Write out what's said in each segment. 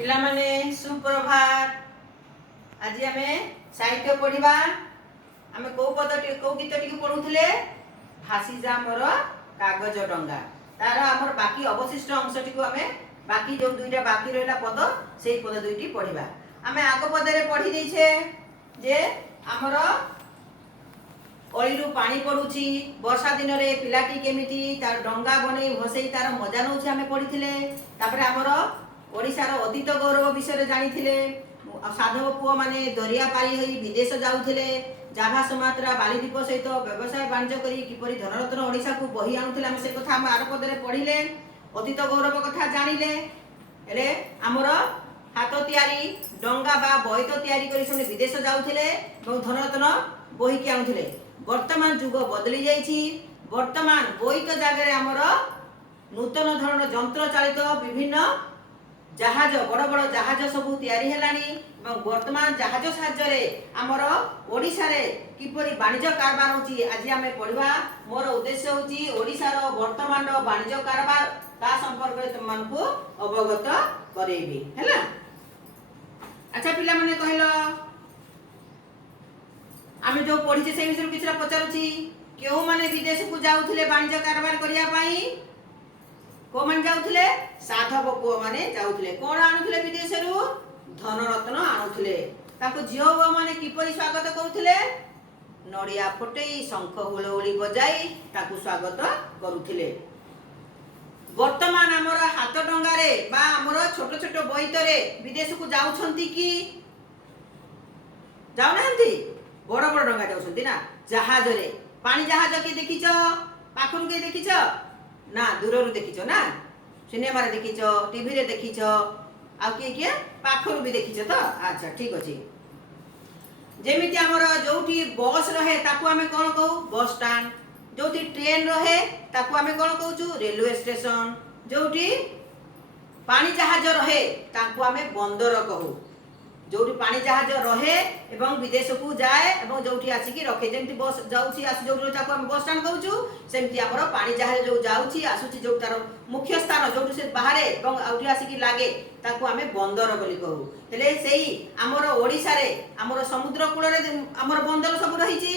पिला माने सुप्रभात। आज आम साहित्य पढ़ा। आम कौ पदटी कौ गीतटी पढ़ुले भासीजा मोर कागज डंगा। तार आमर बाकी अवशिष्ट अंशटी को आम बाकी जो दुईटा बाकी रहा पद से पद दुईटी पढ़ा। आम आग पदे पढ़ी देछे जे आमर अळीरू पानी पड़ुची वर्षा दिन रे पिलाटी केमिति तार डंगा बनै भसई तार मजा नौछि आम पढ़ी। तापर आमर ओडिशार अतीत गौरव विषय जानी साधव पुओ माने दरिया पारी होई विदेश जाउथिले। जाभा सुमात्रा बालीद्वीप सहित व्यवसाय वाणिज्य करी किपरि धनरत्न ओडिशा को बही आनुथिले आम से कथा आम आर पदरे पढ़िले। अतीत गौरव कथा जानिले। हेले आमर हाथ तैयारी डंगा बा बैत तैयारी करी से विदेश जाउथिले और धनरत्न बही आनुथिले। वर्तमान जुग बदली जाइछि। वर्तमान बैत जगह आमर नूतन धरण यंत्र चालित विभिन्न जहाज बड़ बड़ जहाज सबू तैयारी हेलानी। वर्तमान जहाज साहाय्य आमर ओडिशा रे किपरि वाणिज्य कारबार होची आज आम पढ़ा। मोर उद्देश्य होची ओडिशार वर्तमान वाणिज्य कारबार ता संपर्क में तुमको अवगत करेबी हैला। अच्छा पिला माने कहलो आम जो पढ़ी से विषय किछरा पचारुची केउ माने विदेश को जाउथिले वाणिज्य कारबार करिया पाई। को मन जाउथिले साधव पुओ माने जाउथिले। कोन आनुथिले विदेश रु धनरत्न आनुथिले। ताको झियो बो माने किपरि स्वागत करूथिले नडिया फटेई शंख हुलहुली बजाई ताको स्वागत करूथिले। वर्तमान हमर हाथ डंगारे बा हमर छोट छोट बैतरे विदेश को जाउछंती कि जाउ नाहंती। बड़ बड़ डंगा जाउछंती ना जहाज रे। पानी जहाज के देखिछ पाखरु के देखिछ ना दूर देखिच ना सिनेमा रे देखिच टीवी रे देखिच आ किए पाखरु भी देखिच तो अच्छा ठीक अछि। जेमिति हमर जोठी बस रहे ताकू आमे कोन कहू बस स्टैंड। जोठी ट्रेन रहे ताकू आमे कोन कहूछु रेलवे स्टेशन। जोठी पानी जहाज रहे ताकू आमे बंदर कहू। जोठी पानी जहाज रहे एवं विदेश को जाए एवं जोठी आसिकी रखे जेमती बस जाउची आसी जोठी ताको हम बस स्टैंड कहूछु सेमती हमर पानी जहाज जो जाउची आसुची जो तार मुख्य स्थान जोठी से बाहरे एवं आउठी आसिकी लागे ताको हमें बंदर बोली कहू। हेले सेही हमर ओडिसा रे हमर समुद्र कूल रे हमर बंदर सब रहिची।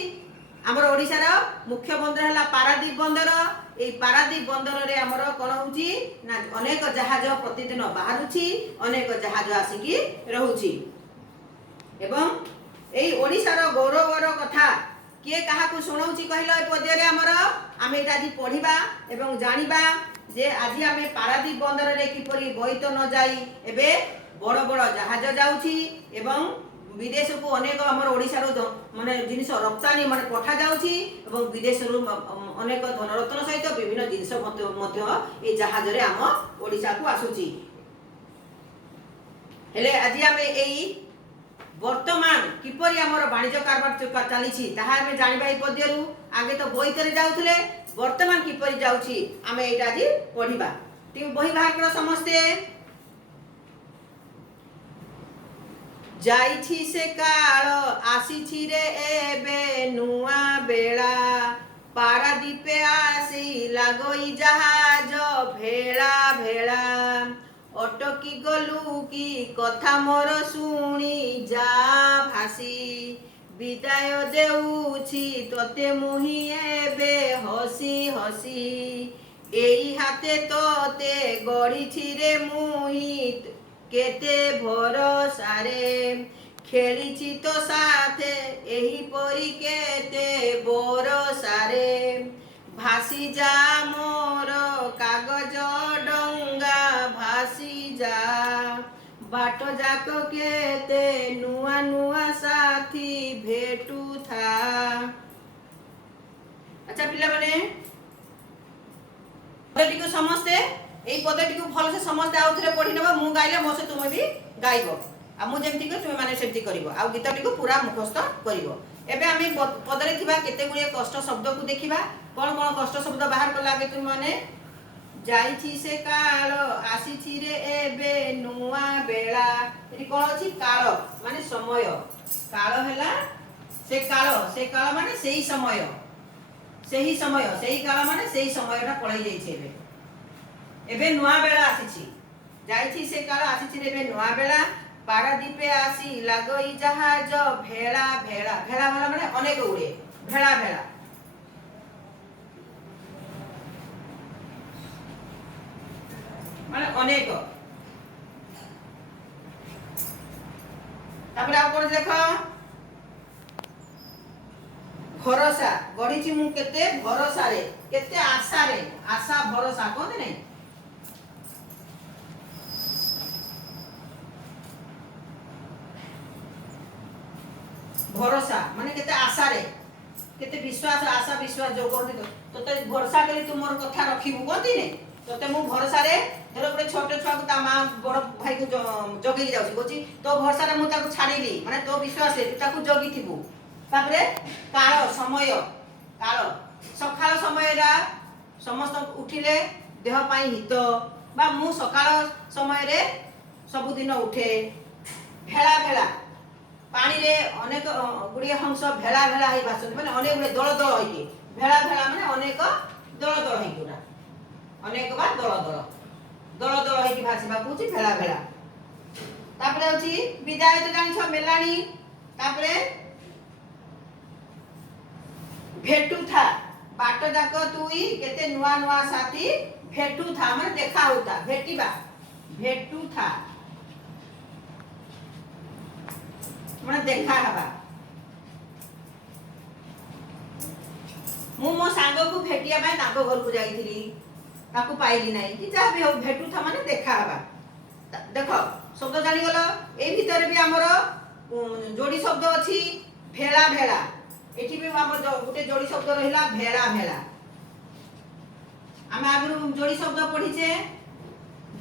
हमर ओडिसा रा मुख्य बंदर हला पारादीप बंदर। ए पारादीप बंदर रे हमर कोन होउची ना अनेक जहाज प्रतिदिन बाहरुची अनेक जहाज आसिकी रहउची। एवं एई ओडिसा रो गौरवर कथा किए कहा को सुनाउची कहलो ए पद्य रे हमर आमे एटा आज पढ़िबा एवं जानिबा जे आज आमे पारादीप बंदर रे किपरि बैत न जाई एबे बड़ बड़ जहाज जाउची एवं विदेश को अनेक हमर ओडिसा रो माने जिनिस रप्तानी माने पठा जाउची एवं विदेश रो अनेक धनरत्न सहित विभिन्न जिनिस मध्य ए जहाज रे हम ओडिसा को आसुची। हेले आज आमे एई वर्तमान किपरि हमर वाणिज्य कारबार चलीछि ताहा हमें जानिबा ए पद्यरु। आगे तो बैतरे जाउथिले वर्तमान किपरि जाउछि आमे एटा आज पढ़िबा। ती बही बाहर कर समस्ते जाइछि से काल आसीछि रे एबे नुआ बेला पारादीपे आसी लागोई जहाज भेला भेला अटकी गलु की कथा मोर शुणी जा भासी विदाय देउछि तोते मुही एबे हसी हसी एई हाथे तोते गढ़िछि रे मुही केते भरोसा रे खेलिछि तो साथे एही परी केते बरसा रे भासी जा मोर कागज डंगा भासी जा बाट जाक केते नुआ नुआ साथी भेटू था। अच्छा पिला माने पदटी को समस्ते एई पदटी को भल से समस्ते आउथरे पढ़ी नबा। मु गाइले मो से तुमे भी गाइबो आ मु जेमती को तुमे माने सेमती करिवो आ गीतटी को पूरा मुखस्थ करिवो। एबे आमे पदरे थिबा केते गुळे कष्ट शब्द को देखिबा। कोन कोन कष्ट शब्द बाहर कर लागे तुम माने जाइछि से काल आसीछि रे एबे नुआ बेला। एटी कोन अछि काल माने समय। काल हैला से काल माने सेही समय सेही काल माने सेही समयटा पळै जाइछि। एबे नुआ बेला आसीछि जाइछि से काल आसीछि रे बे नुआ बेला पारादीपे आसी लागई जहाज भेला भेला भेला भेला माने अनेक गुड़े भेला भेला माने अनेक तापर आ कोन देखो भरोसा गढ़ी मु केते भरोसा रे केते आशा रे आशा भरोसा कहते नहीं भरोसा माने केते आशा रे केते विश्वास आशा विश्वास जो कहते तो ते भरोसा करी तू मोर कथा रखिबु कहती ने तते मु भरोसा रे धर गोटे छोटे छुआ को ता मां बड़ भाई को जगी जाउची कहची तो भरोसा रे मु ताको छाड़ीली माने तो विश्वास रे तू ताको जगी थिबु तापरे काल समय काल सकाळ समयरा समस्त उठिले देह पाई हित बा मु सकाळ समय रे सब दिन उठे भेला भेला पानी रे अनेक गुड़िया हंस भेला भेला ही भासुन माने अनेक गुड़े दल दल होई भेला भेला माने अनेक दल दल होई गुडा अनेक बा दल दल होई भासीबा कुची भेला भेला तापरे होची विदाय तो जानि छ मेलानी तापरे भेटू था बाट जाक तुई केते नुआ नुआ साथी भेटू था माने देखा होता भेटीबा भेटू था माने देखा हबा मु मो सांग को भेटिया बाय ताको घर को जाईथिली ताको पाइली नाही कि जा भी भेटू था माने देखा हबा देखो शब्द जानि गलो ए भीतर भी हमर जोड़ी शब्द अछि भेला भेला एठी भी हमर गुटे जोड़ी शब्द रहिला भेला भेला हम आगु जोड़ी शब्द पढिचे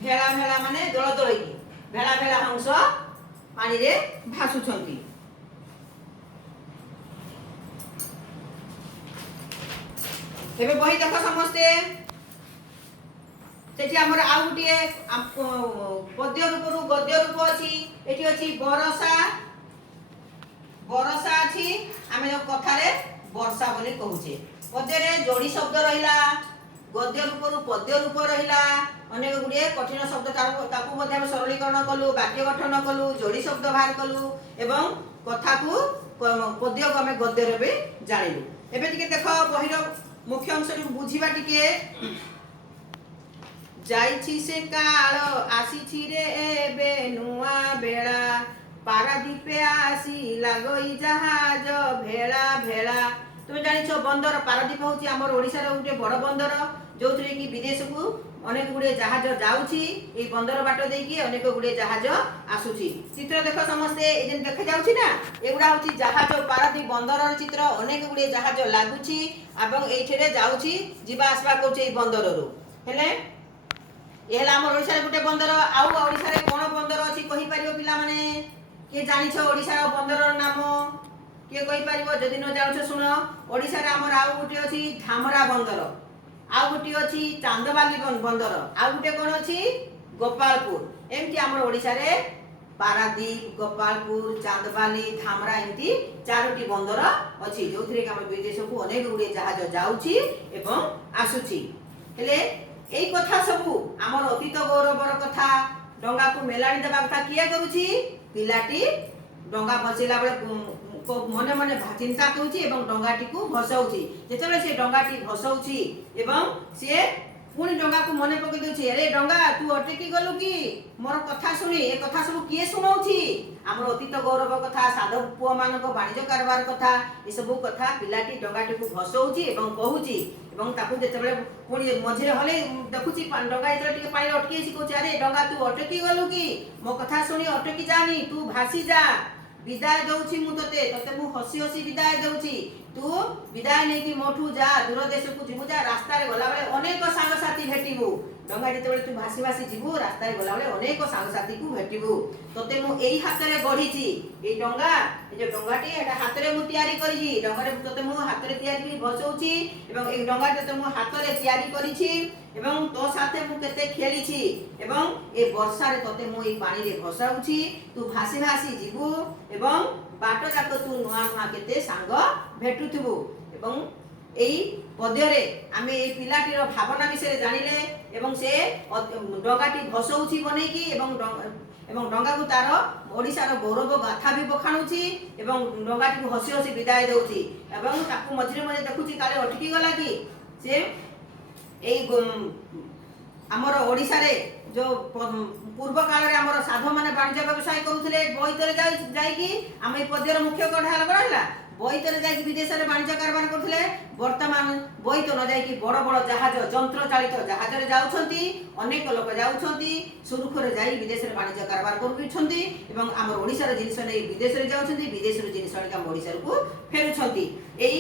भेला भेला माने दळ दळकी भेला भेला हंस पानी रे भासु छंती एबे बही देखो समस्ते सेठी हमर आउ गुटिए पद्य रूप रु गद्य रूप अछि एठी अछि बरसा बरसा अछि आमे जो कथा रे वर्षा बोली कहूचे पद्य रे जोड़ी शब्द रहिला गद्य रूप रु पद्य रूप रहिला अनेक गुड़िए कठिन शब्द ताकू मध्ये हम सरलीकरण कलु वाक्य गठन कलु जोड़ी शब्द बाहर कलु एवं कथा को पद्य को हमें गद्य रे भी जानिलु एबे टिके देखो बहिर मुख्य अंश रे बुझिबा टिके जाइछि से काल आसीछि रे एबे नुआ बेला पारादीपे आसी लागई जहाज भेला भेला तुम जानिछ बंदर पारादीप होची हमर ओडिसा रे उटे बड़ बंदर जोथरे की विदेश को अनेक गुड़े जहाज जाउची ए बंदर बाट देई की अनेक गुड़े जहाज आसुची चित्र देखो समस्ते ए जेन देखा जाउची ना एगुडा होची जहाज पारादीप बंदर र चित्र अनेक गुड़े जहाज लागुची एवं एठेरे जाउची जीवा आसबा कोचे बंदर रो हेले एहला हमर ओडिसा रे गुटे बंदर आउ ओडिसा रे कोन बंदर अछि कहि परियो पिला माने के जानिछ ओडिसा रो बंदर रो नाम के कहि परियो जदि न जाउछ सुनो ओडिसा रे हमर आउ गुटे अछि धामरा बंदर आउ गुटे अछि चांदबाली बंदर आउ गुटे कोन अछि गोपालपुर एमति हमर ओडिसा रे पारादीप गोपालपुर चांदबाली धामरा एमति चारोटी बंदर अछि जोथरे हम विदेश को अनेक गुडे जहाज जाउची एवं आसुची हेले एई कथा सबु हमर अतीत गौरवर कथा डंगा को मेलाणी देबा कथा किया करूची पिलाटी डंगा भसेला बेले मने मने चिंता करूची एवं डंगाटी को भसाउची जेतले से डंगाटी भसाउची एवं से पुणी डंगा को मने पके देउची अरे डंगा तू अटकी गलु की मोर कथा सुनी ए कथा सब किए सुनाउची हमर अतीत गौरव कथा साधु पुआ मानको वाणिज्य कारबार कथा ए सब कथा पिलाटी डंगाटी को भसाउची एवं कहूची एवं ताकू जेतबेले पुणी मझिरे हले देखुची डंगा जेतले टिके पानी अटकी छि कहूची अरे डंगा तू अटकी गलु की मो कथा सुनी अटकी जानी तू भासी जा विदाय दउची मु तते मु हसी हसी विदाय दउची तू विदाय नै कि मोठू जा दूर देश को जिबु जा रास्ता रे गला बेले अनेक सांग साथी भेटिबु डंगा जेतेबेले तू भासी भासी जिबु रास्ता रे गला बेले अनेक सांग साथी को भेटिबु तते मु एई हाथ रे गढीची ए डंगा ए जे डंगाटी एटा हाथ रे मु तयारी करिची डंगा रे तते मु हाथ रे तयारी करी भसौची एवं ए डंगा तते मु हाथ रे तयारी करिची एवं तो साथे मु केते खेलिची एवं ए वर्षा रे तते मु ए पानी रे भसाउची तू भासी भासी जिबु एवं बाट जाक तू नुआ नुआ केते सांग भेटुथबु एवं एई पद्य रे आमे ए पिलाटी रो भावना विषय जानिले एवं से डंगाटी भसौछि बनेकी एवं डंगा को तार ओडिशार गौरव गाथा भी बखाणुछि एवं डंगाटी को हसी हसी विदाय देउछि एवं ताकू मझिरे मझिरे देखुछि काले अटकी गला कि से एई आमर ओडिशा रे जो पूर्व काल रे आमर साधु माने वाणिज्य व्यवसाय करूथिले बोईतरे जाईकी आम ए पद्यर मुख्य कढाला बोईतरे जाईकी विदेश रे वाणिज्य कारबार करूथिले वर्तमान बोईत न जाईकी बड़ बड़ जहाज यंत्र चालित जहाज रे जाउछंती अनेक लोक जाउछंती सुरुखुरे जाई विदेश रे वाणिज्य कारबार करूछंती एवं आमर ओडिशा रे जिनिस नै विदेश रे जाउछंती विदेश रे जिनिस नै आम ओडिशा को फेरुछंती एई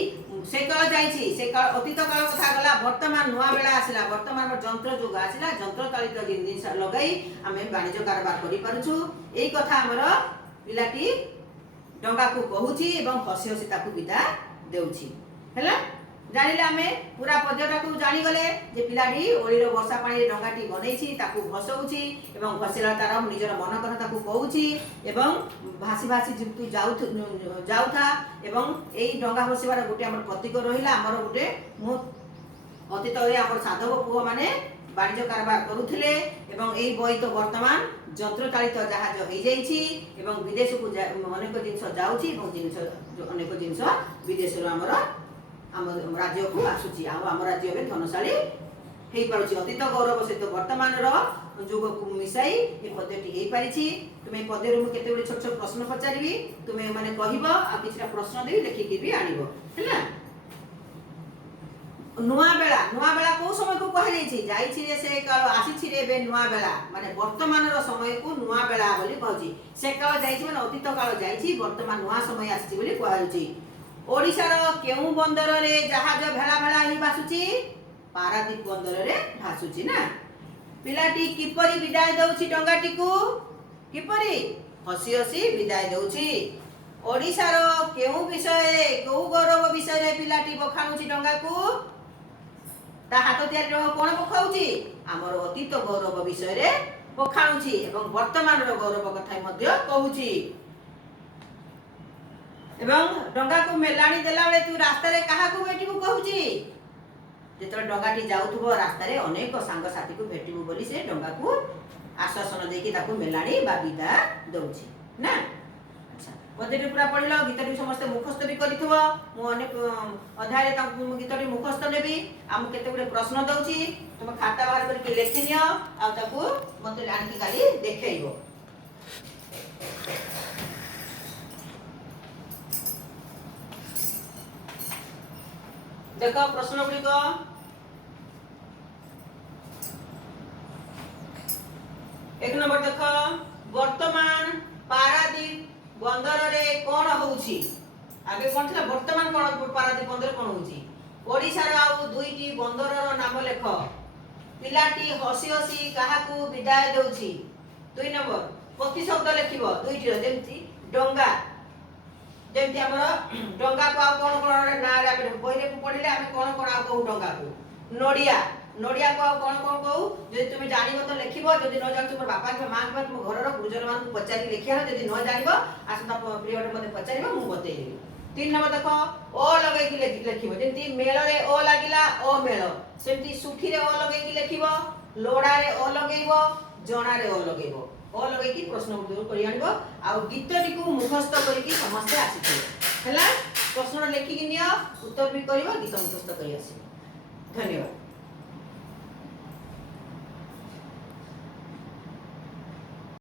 से काल जाइछि से काल अतीत काल कथा गला वर्तमान नुआ बेला आसिला वर्तमान यंत्र जुग आसिला यंत्र चालित जिनिस लगाई आमे वाणिज्य कारबार करि पारुछु एई कथा हमर पिलाटी डंगा को कहूची एवं हसी हसी ताकू विदा देउची हैला जानिले आमे पूरा पद्यटा को जानि गले जे पिलाटी ओळीर वर्षा पानी डंगाटी बनेछि ताकू भसौची एवं भसिला तार निजर मन कथा ताकू कहूची एवं भासी भासी जितु जाउथा एवं एई डंगा भसिबार गोटे हमर प्रतीक रहिला हमर गोटे अतीत रे हमर साधव पुओ माने वाणिज्य कारबार करूथिले एवं एई बई तो वर्तमान यंत्र चालित जहाज हो जाइछि एवं विदेश को अनेक जिनिस जाउछि एवं जिनिस अनेक जिनिस विदेश रो आम राज्य को आसुछि आम राज्य में धनशाली हेई पारुछि अतीत गौरव सहित वर्तमान रो जुग को मिसाई ए पद्धति हेई पारिछि तुमे पद्धति मु केते बडे छोट छोट प्रश्न पचारिबी तुमे माने कहिबो आ किछरा प्रश्न देबी लिखि के भी आनिबो हैला नुआ बेला को समय को कह जाइछि रे से काल आसीछि रे बे नुआ बेला माने वर्तमान रो समय को नुआ बेला बोली कहछि से काल जाइछि माने अतीत काल जाइछि वर्तमान नुआ समय आसीछि बोली कहछि ओडिसा रो केउ बंदर रे जहाज भेला भेला ही भासुछि पारादीप बंदर रे भासुछि ना पिलाटी किपरि विदाय दउछि डंगाटी को किपरि हसी हसी विदाय दउछि ओडिसा रो केउ विषय केउ गौरव विषय रे पिलाटी बखाणुछि डंगा को ता हाथ तयारी रो कोन बखाउछि हमर अतीत गौरव विषय रे बखाणुछि एवं वर्तमान रो गौरव कथा मध्ये कहूछि एवं डंगा को मेलाणी देला बेले तू रास्ता रे काहा को भेटिबु कहूछि जेतले डंगाटी जाउथबो रास्ता रे अनेक संग साथी को भेटिबु बोली से डंगा को आश्वासन देकी ताको मेलाणी बा विदा दउछि ना अच्छा पद्धति पूरा पढिलो गीतटी समस्त मुखस्थ भी करिथबो मु अनेक अध्याय रे ताको गीतटी मुखस्थ नेबी हम केते गुडे प्रश्न दउछि तुम खाता बाहर करके लेखि नियो आ ताको मते आनकी काली देखेइबो देखो प्रश्न गुडी को एक नंबर देखो वर्तमान पारादीप बंदर रे कोन होउछि आगे कोन थला वर्तमान कोन पारादीप बंदर कोन होउछि ओडिसा रो आउ दुईटी बंदर रो नाम लेख पिलाटी हसी हसी काहा को विदाय देउछि दुई नंबर प्रति शब्द लेखिबो दुईटी रो जेमति डंगा जेमति हमर डंगा को आउ कोन कोन ना रे आमे बहिरे पढिले आमे कोन कोन आउ कहू डंगा को नोडिया नोडिया को कोन कोन कहू जे तुमे जानिबो तो लेखिबो जदि न जान तुम बापा के मां के तुम घर रो गुरुजन मान को पचारि लेखिया जदि न जानिबो आसता प्रियड मते पचारिबो मु बतै देबी तीन नंबर देखो ओ लगै कि लेखिबो जेंति मेल रे ओ लागिला ओ मेल सेंति सुखी रे ओ लगै कि लेखिबो लोडा रे ओ लगैबो जणा रे ओ लगैबो ओ लगै कि प्रश्न उत्तर करि आनिबो आ गीतटी को मुखस्थ करि कि समस्त आसीथे हला प्रश्न लेखि कि नियो उत्तर भी करिवो गीत मुखस्थ करि आसी धन्यवाद।